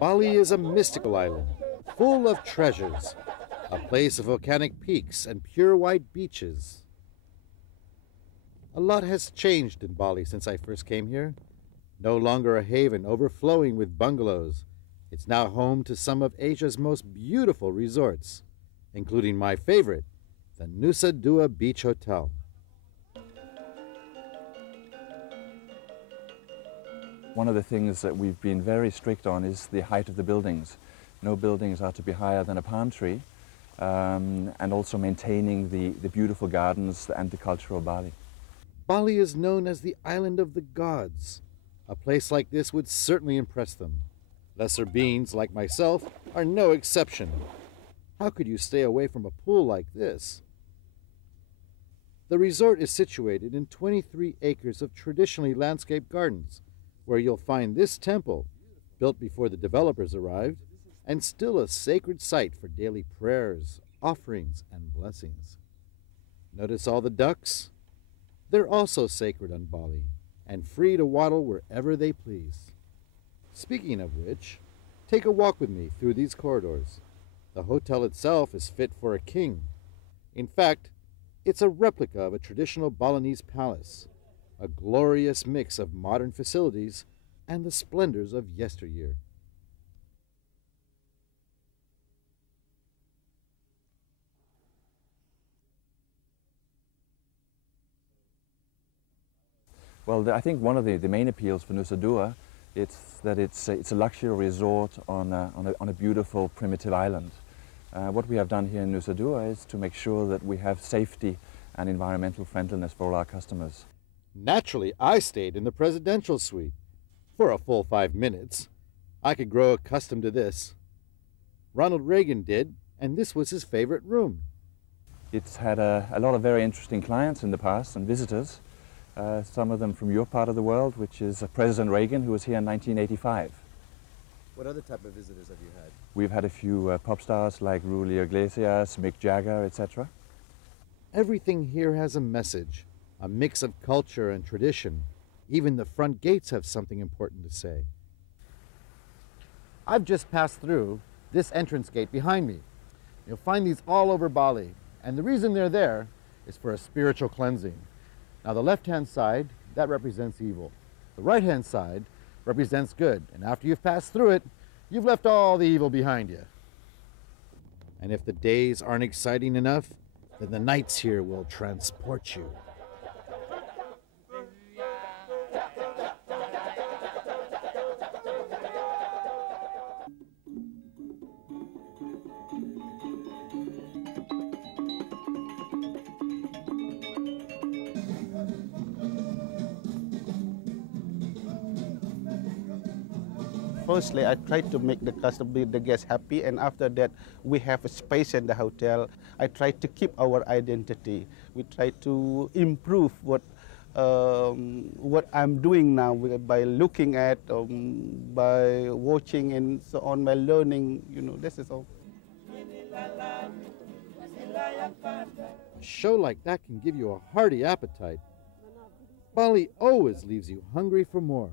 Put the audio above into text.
Bali is a mystical island, full of treasures, a place of volcanic peaks and pure white beaches. A lot has changed in Bali since I first came here. No longer a haven overflowing with bungalows, it's now home to some of Asia's most beautiful resorts, including my favorite, the Nusa Beach Hotel. One of the things that we've been very strict on is the height of the buildings. No buildings are to be higher than a palm tree, and also maintaining the beautiful gardens and the culture of Bali. Bali is known as the island of the gods. A place like this would certainly impress them. Lesser beings like myself are no exception. How could you stay away from a pool like this? The resort is situated in 23 acres of traditionally landscaped gardens, where you'll find this temple, built before the developers arrived, and still a sacred site for daily prayers, offerings, and blessings. Notice all the ducks? They're also sacred on Bali, and free to waddle wherever they please. Speaking of which, take a walk with me through these corridors. The hotel itself is fit for a king. In fact, it's a replica of a traditional Balinese palace, a glorious mix of modern facilities and the splendors of yesteryear. Well, I think one of the main appeals for Nusa Dua is that it's a luxury resort on a beautiful primitive island. What we have done here in Nusa Dua is to make sure that we have safety and environmental friendliness for all our customers. Naturally, I stayed in the presidential suite for a full 5 minutes. I could grow accustomed to this. Ronald Reagan did, and this was his favorite room. It's had a lot of very interesting clients in the past and visitors. Some of them from your part of the world, which is President Reagan, who was here in 1985. What other type of visitors have you had? We've had a few pop stars like Julio Iglesias, Mick Jagger, etc. Everything here has a message, a mix of culture and tradition. Even the front gates have something important to say. I've just passed through this entrance gate behind me. You'll find these all over Bali, and the reason they're there is for a spiritual cleansing. Now the left-hand side, that represents evil. The right-hand side represents good, and after you've passed through it, you've left all the evil behind you. And if the days aren't exciting enough, then the nights here will transport you. Firstly, I try to make the customer, the guests happy, and after that, we have a space in the hotel. I try to keep our identity. We try to improve what I'm doing now by looking at, by watching, and so on, by learning. You know, this is all. A show like that can give you a hearty appetite. Bali always leaves you hungry for more.